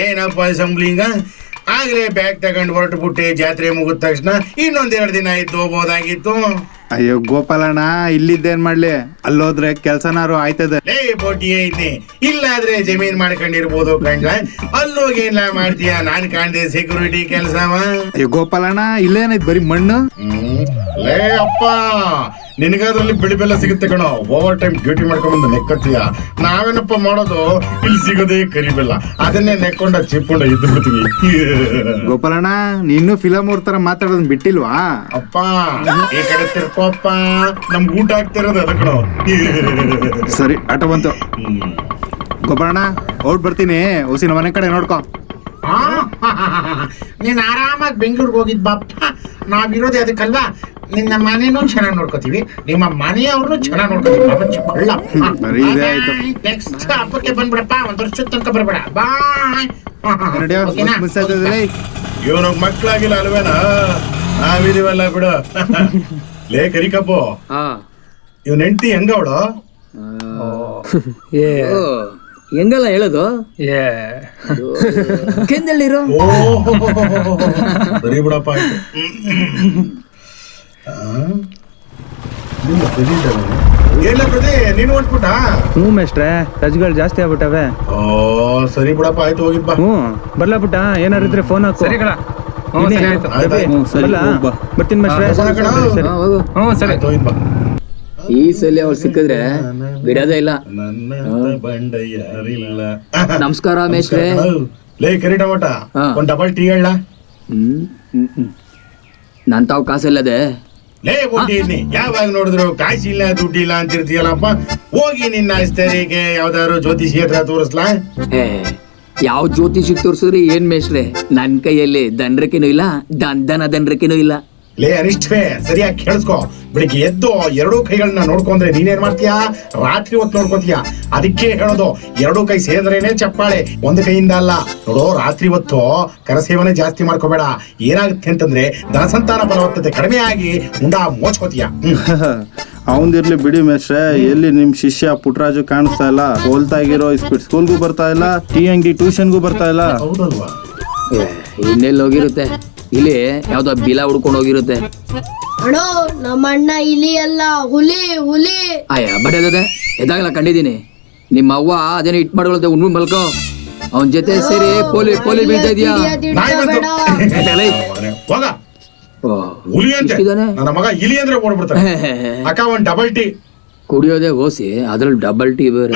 ಏನಪ್ಪ ಸಂಬ್ಲಿಂಗ ಆಗ್ಲೇ ಬ್ಯಾಗ್ ತಗೊಂಡು ಹೊರಟು ಬಿಟ್ಟೆ. ಜಾತ್ರೆ ಮುಗಿದ ತಕ್ಷಣ ಇನ್ನೊಂದೆರಡು ದಿನ ಇದ್ದು ಹೋಗ್ಬೋದಾಗಿತ್ತು. ಅಯ್ಯೋ ಗೋಪಾಲಣ್ಣ, ಇಲ್ಲಿದ್ದೇನ್ ಮಾಡ್ಲಿ, ಅಲ್ಲೋದ್ರೆ ಕೆಲ್ಸನಾರು ಆಯ್ತದೆ. ಲೇ ಬೋಟಿಯೇ ಇದ್ದೆ, ಇಲ್ಲಾದ್ರೆ ಜಮೀನ್ ಮಾಡ್ಕೊಂಡಿರ್ಬೋದು ಕಂಡ್ಲ. ಅಲ್ಲೋಗಿ ಏನ್ಲ ಮಾಡ್ತೀಯ? ನಾನ್ ಕಾಣ್ದೆ ಸೆಕ್ಯೂರಿಟಿ ಕೆಲ್ಸವ. ಅಯ್ಯೋ ಗೋಪಾಲಣ್ಣ, ಇಲ್ಲೇನೈತ್ ಬರೀ ಮಣ್ಣು. ಲೇ ಅಪ್ಪ, ನಿನಗಾದ್ರಲ್ಲಿ ಬಿಳಿ ಬೆಲ್ಲ ಸಿಗುತ್ತೆ ಕಣೋ. ಓವರ್ ಟೈಮ್ ಡ್ಯೂಟಿ ಮಾಡ್ಕೊಂಡ್ಬಂದು ನೆಕ್ಕತ್ತೀಯ. ನಾವೇನಪ್ಪ ಮಾಡೋದು, ಇಲ್ಲಿ ಸಿಗೋದೇ ಕರಿ ಬೆಲ್ಲ. ಅದನ್ನೇ ನೆಕ್ಕೊಂಡ ಚಿಪ್ಕೊಂಡ ಇದ್ದು ಬಿಡ್ತೀವಿ. ಗೋಪಾಲಣ್ಣ, ನೀನು ಫಿಲಮ್ ಅವ್ರ ತರ ಮಾತಾಡೋದನ್ ಬಿಟ್ಟಿಲ್ವಾ? ಅಪ್ಪ ಈ ಕಡೆ ತಿರ್ಕೋಪ್ಪ, ನಮ್ಗೆ ಊಟ ಆಗ್ತಿರೋದು ಅದ ಕಣೋ. ಸರಿ, ಆಟ ಬಂತು. ಗೋಪಾಲಣ್ಣ, ಔಟ್ ಬರ್ತೀನಿ. ಹೊಸಿನ ಮನೆ ಕಡೆ ನೋಡ್ಕೊ. ನೀನ್ ಆರಾಮಾಗಿ ಬೆಂಗಳೂರಿಗೆ ಹೋಗಿದ್ ಬಾಪ್ಪ. ನಾವಿರೋದೇ ಅದಕ್ಕಲ್ವಾ. ನಿನ್ನ ಮನೇನೂ ಚೆನ್ನಾಗಿ ನೋಡ್ಕೋತೀವಿ, ನಿಮ್ಮ ಮನೆಯವ್ರನ್ನೂ ಚೆನ್ನಾಗಿ ನೋಡ್ಕೋತೀವಿ. ನೆಕ್ಸ್ಟ್ ಹಬ್ಬಕ್ಕೆ ಬಂದ್ಬಿಡಪ್ಪ, ಒಂದ್ ವರ್ಷದ ತನಕ ಬರ್ಬೇಡ. ಬಾಯ್. ಇವನು ಮಕ್ಳಾಗಿಲ್ಲ ಅಲ್ವೇನಾ? ನಾವಿದೀವಲ್ಲ ಬಿಡು. ಲೇ ಕರಿಕಪ್ಪು, ಇವನ್ ಹೆಂಡತಿ ಹೆಂಗವಳು? ಹೆಂಗಲ್ಲ ಹೇಳೋದು, ಕೆಂದಲ್ಲಿರೋ. ಸರಿ ಬಿಡಪ್ಪ. ಎಲ್ಲ ಪ್ರತಿ ನೀನು ಹೊಂಟ್ಬಿಟ್ಟ? ಹ್ಞೂ ಮೇಷ್ಟ್ರೆ, ರಜ್ಗಳು ಜಾಸ್ತಿ ಆಗ್ಬಿಟ್ಟವೆ. ಓ ಸರಿ ಬಿಡಪ್ಪ, ಆಯ್ತು ಹೋಗಿದ್ ಬಾ. ಹ್ಞೂ ಬರ್ಲಾ ಪುಟ್ಟ, ಏನಾರು ಇದ್ರೆ ಫೋನ್ ಹಾಕು. ಬರ್ತೀನಿ ಮೇಷ್ಟ್ರೆ. ಹೋಗಿದ್ ಬಾ. ಈ ಸಲ ಅವ್ರು ಸಿಕ್ಕಿದ್ರೆ ಬಿಡೋದೇ ಇಲ್ಲ. ನಮಸ್ಕಾರ ಮೇಷ್ಟ್ರೆ. ಲೇ ಕರಿ ಟಮೋಟ, ಒಂದ್ ಡಬಲ್ ಟೀ ಹೇಳ. ನನ್ ತಾವ್ ಕಾಸಿಲ್ಲದೆ. ಲೇ ಕೊಟ್ಟಿದ್ನಿ, ಯಾವಾಗ ನೋಡಿದ್ರು ಕಾಸಿಲ್ಲ ದುಡ್ಡಿಲ್ಲ ಅಂತಿರ್ತೀಯಲ್ಲಪ್ಪ. ಹೋಗಿ ನಿನ್ನ ಆಸ್ತರಿಗೆ ಯಾವ್ದಾದ್ರು ಜ್ಯೋತಿಷಿ ಹತ್ರ ತೋರಿಸ್ಲಾ? ಯಾವ ಜ್ಯೋತಿಷಿಗೆ ತೋರ್ಸಿದ್ರಿ ಏನ್ ಮೇಷ್ಟ್ರೆ? ನನ್ ಕೈಯಲ್ಲಿ ದಂಡ್ರಕಿನೂ ಇಲ್ಲ, ದಂಡನೂ ಇಲ್ಲ. ಲೇ ಅನಿಷ್ಠವೇ, ಸರಿಯಾಗಿ ಕೇಳಿಸ್ಕೊ. ಬೆಳಿಗ್ಗೆ ಎದ್ದು ಎರಡೂ ಕೈಗಳನ್ನ ನೋಡ್ಕೊಂಡ್ರೆ ನೀನೇನ್ ಮಾಡ್ತೀಯಾ? ರಾತ್ರಿ ಹೊತ್ತು ನೋಡ್ಕೋತೀಯ. ಅದಕ್ಕೆ ಹೇಳೋದು, ಎರಡೂ ಕೈ ಸೇದ್ರೇನೆ ಚಪ್ಪಾಳೆ, ಒಂದು ಕೈಯಿಂದ ಅಲ್ಲ. ನೋಡೋ, ರಾತ್ರಿ ಹೊತ್ತು ಕರಸೇವನೆ ಜಾಸ್ತಿ ಮಾಡ್ಕೋಬೇಡ. ಏನಾಗುತ್ತೆ ಅಂತಂದ್ರೆ ಧನಸಂತಾನ ಫಲವತ್ತತೆ ಕಡಿಮೆ ಆಗಿ ಉಂಡಾ ಮೋಚ್ಕೋತೀಯ. ಅವಂದಿರ್ಲಿ ಬಿಡಿ ಮೇಷ್ಟ್ರೆ. ಎಲ್ಲಿ ನಿಮ್ ಶಿಷ್ಯ ಪುಟ್ರಾಜು ಕಾಣಿಸ್ತಾ ಇಲ್ಲ. ಹೋಲ್ತಾಗಿರೋ ಸ್ಪೀಡ್ ಸ್ಕೂಲ್ಗೂ ಬರ್ತಾ ಇಲ್ಲ, ಟೀ ಅಂಗಡಿ ಟ್ಯೂಷನ್ಗೂ ಬರ್ತಾ ಇಲ್ಲ. ಹೌದಲ್ವಾ? ಇನ್ನೆಲ್ಲಿ ಹೋಗಿರುತ್ತೆ? ಇಲ್ಲಿ ಯಾವ್ದೋ ಬಿಲ ಹುಡ್ಕೊಂಡು ಹೋಗಿರುತ್ತೆ. ಅಣ್ಣೋ, ನಮ್ಮ ಅಣ್ಣ ಇಲಿ ಅಲ್ಲ, ಹುಲಿ ಹುಲಿ. ಅಯ್ಯ ಬಡದೆ, ಎದಾಗಲ್ಲ ಕಂಡಿದ್ದೀನಿ. ನಿಮ್ಮ ಅವ್ವ ಅದೇನೋ ಇಟ್ ಮಾಡ್ಕೊಳ್ತೆ, ಉಣ್ಣು ಮಲ್ಕೋ. ಅವನ್ ಜೊತೆ ಸೇರಿ ಪೋಲಿ ಬೀಳ್ತಾ ಇದೀಯಾ? ಹುಲಿ ಅಂತ ನನ್ನ ಮಗ ಇಲಿ ಅಂದ್ರೆ ಓಡ್ಬಿಡ್ತಾನೆ. ಅಕ್ಕ ಒಂದ್ ಡಬಲ್ ಟೀ. ಕುಡಿಯೋದೇ ಓಸಿ, ಅದ್ರಲ್ಲಿ ಡಬಲ್ ಟೀ ಬೇರೆ.